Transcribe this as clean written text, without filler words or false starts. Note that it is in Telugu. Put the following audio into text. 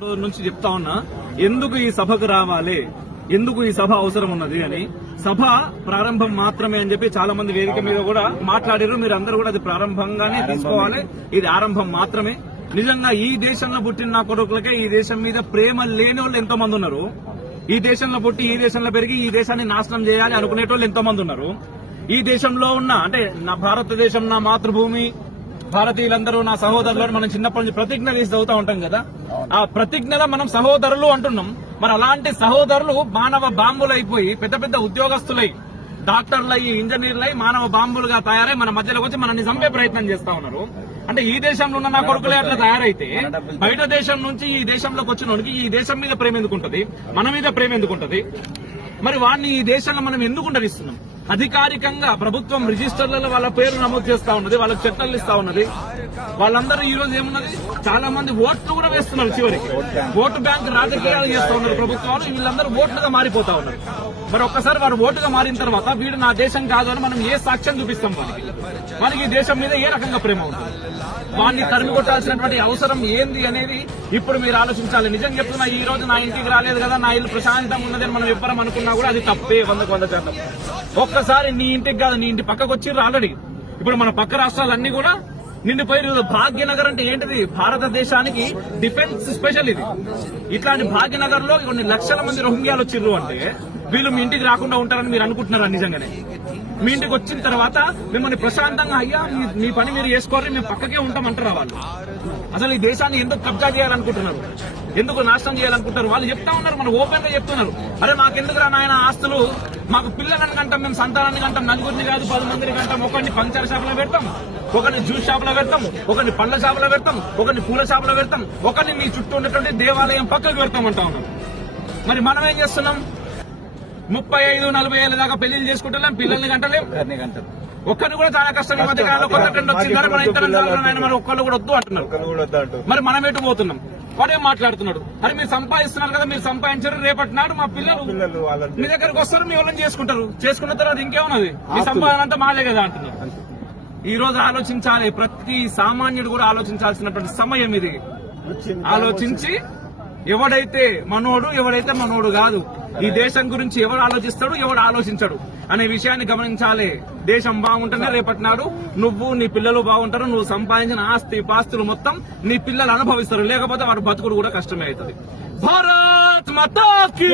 నుంచి చెప్తా ఉన్నా ఎందుకు ఈ సభకు రావాలి, ఎందుకు ఈ సభ అవసరం ఉన్నది అని. సభ ప్రారంభం మాత్రమే అని చెప్పి చాలా మంది వేదిక మీద కూడా మాట్లాడారు. మీరు అందరూ కూడా అది ప్రారంభంగానే తీసుకోవాలి, ఇది ఆరంభం మాత్రమే. నిజంగా ఈ దేశంలో పుట్టిన నా కొడుకులకే ఈ దేశం మీద ప్రేమ లేని వాళ్ళు ఎంతో మంది ఉన్నారు. ఈ దేశంలో పుట్టి ఈ దేశంలో పెరిగి ఈ దేశాన్ని నాశనం చేయాలి అనుకునేటోళ్ళు ఎంతో మంది ఉన్నారు. ఈ దేశంలో ఉన్న అంటే నా భారతదేశం నా మాతృభూమి, భారతీయులందరూ నా సహోదరులు మనం చిన్నప్పటి నుంచి ప్రతిజ్ఞ తీసి చదువుతా ఉంటాం కదా. ఆ ప్రతిజ్ఞలో మనం సహోదరులు అంటున్నాం. మరి అలాంటి సహోదరులు మానవ బాంబులు అయిపోయి పెద్ద పెద్ద ఉద్యోగస్తులై, డాక్టర్లై, ఇంజనీర్లై మానవ బాంబులుగా తయారై మన మధ్యలోకి వచ్చి మనల్ని చంపే ప్రయత్నం చేస్తా ఉన్నారు. అంటే ఈ దేశంలో ఉన్న నా కొడుకులే అట్లా తయారైతే బయట దేశం నుంచి ఈ దేశంలోకి వచ్చిన వాడికి ఈ దేశం మీద ప్రేమ ఎందుకుంటది, మన మీద ప్రేమ ఎందుకుంటది? మరి వాడిని ఈ దేశంలో మనం ఎందుకు ఉండరిస్తున్నాం? అధికారికంగా ప్రభుత్వం రిజిస్టర్లలో వాళ్ళ పేరు నమోదు చేస్తా ఉన్నది, వాళ్ళకి చట్టాలు ఇస్తా ఉన్నది. వాళ్ళందరూ ఈ రోజు ఏమున్నది, చాలా మంది ఓట్లు కూడా వేస్తున్నారు. చివరికి ఓటు బ్యాంక్ రాజకీయాలు చేస్తా ఉన్నారు ప్రభుత్వాలు. వీళ్ళందరూ ఓట్లుగా మారిపోతా ఉన్నారు. మరి ఒక్కసారి వారు ఓటుగా మారిన తర్వాత వీడు నా దేశం కాదు అని మనం ఏ సాక్ష్యం చూపిస్తాం? మనకి ఈ దేశం మీద ఏ రకంగా ప్రేమ ఉంటుంది? వాడిని తరిమి కొట్టాల్సినటువంటి అవసరం ఏంది అనేది ఇప్పుడు మీరు ఆలోచించాలి. నిజం చెప్తున్నా, ఈ రోజు నా ఇంటికి రాలేదు కదా, నా ఇల్లు ప్రశాంతంగా ఉన్నదని మనం ఎవ్వరం అనుకున్నా కూడా అది తప్పే, 100%. ఒక్కసారి నీ ఇంటికి కాదు, నీ ఇంటి పక్కకు వచ్చిర్రు ఆల్రెడీ. ఇప్పుడు మన పక్క రాష్ట్రాలన్నీ కూడా నిండిపోయి, భాగ్యనగర్ అంటే ఏంటిది? భారతదేశానికి డిఫెన్స్ స్పెషల్ ఇది. ఇట్లాంటి భాగ్యనగర్ లో కొన్ని లక్షల మంది రోహింగ్యాలు వచ్చిర్రు అంటే వీళ్ళు మీ ఇంటికి రాకుండా ఉంటారని మీరు అనుకుంటున్నారా? నిజంగానే మీ ఇంటికి వచ్చిన తర్వాత మిమ్మల్ని ప్రశాంతంగా అయ్యా మీ పని మీరు చేసుకోవాలి, మేము పక్కకే ఉంటామంటారా వాళ్ళు? అసలు ఈ దేశాన్ని ఎందుకు కబ్జా చేయాలనుకుంటున్నారు, ఎందుకు నాశనం చేయాలనుకుంటారు? వాళ్ళు చెప్తా ఉన్నారు, మన ఓపెన్ గా చెప్తున్నారు, అరే మాకెందుకురా నాయన ఆస్తులు, మాకు పిల్లలని కంటాం, మేము సంతానాన్ని కంటాం, నలుగురిని కాదు 10 మందిని కంటాం. ఒకరిని పంచర్ షాపులో పెడతాం, ఒకరిని జ్యూస్ షాపులో పెడతాం, ఒకరిని పండ్ల షాపులో పెడతాం, ఒకరిని పూల షాపులో పెడతాం, ఒకరిని మీ చుట్టూ ఉన్నటువంటి దేవాలయం పక్కకు పెడతామంటా ఉన్నాం. మరి మనం ఏం చేస్తున్నాం? 35-40 ఏళ్ళ దాకా పెళ్లిళ్ళు చేసుకుంటున్నాం, పిల్లల్ని కంటలేం. ఒక్కరిని కూడా చాలా కష్టం. ఈ మధ్య కాలంలో కొత్త ట్రెండ్ వచ్చిందని మన ఇతర మరి ఒక్కళ్ళు కూడా వద్దు అంటున్నారు. మరి మనం ఎటు పోతున్నాం? వాడేం మాట్లాడుతున్నాడు? అరే మీరు సంపాదిస్తున్నారు కదా, మీరు సంపాదించారు, రేపటి నాడు మా పిల్లలు మీ దగ్గరకు వస్తారు, మీ వాళ్ళని చేసుకుంటారు, చేసుకున్న తర్వాత ఇంకేమున్నది, మీ సంపాదన అంతా మాదే కదా అంటున్నారు. ఈ రోజు ఆలోచించాలి, ప్రతి సామాన్యుడు కూడా ఆలోచించాల్సినటువంటి సమయం ఇది. ఆలోచించి ఎవడైతే మనోడు, ఎవడైతే మనోడు కాదు, ఈ దేశం గురించి ఎవడు ఆలోచిస్తాడు, ఎవడు ఆలోచించాడు అనే విషయాన్ని గమనించాలి. దేశం బాగుంటేనే రేపటి నాడు నువ్వు నీ పిల్లలు బాగుంటారు, నువ్వు సంపాదించిన ఆస్తి పాస్తులు మొత్తం నీ పిల్లలు అనుభవిస్తారు. లేకపోతే వాడు బతుకుడు కూడా కష్టమే అవుతుంది. భారత్ మాతా కీ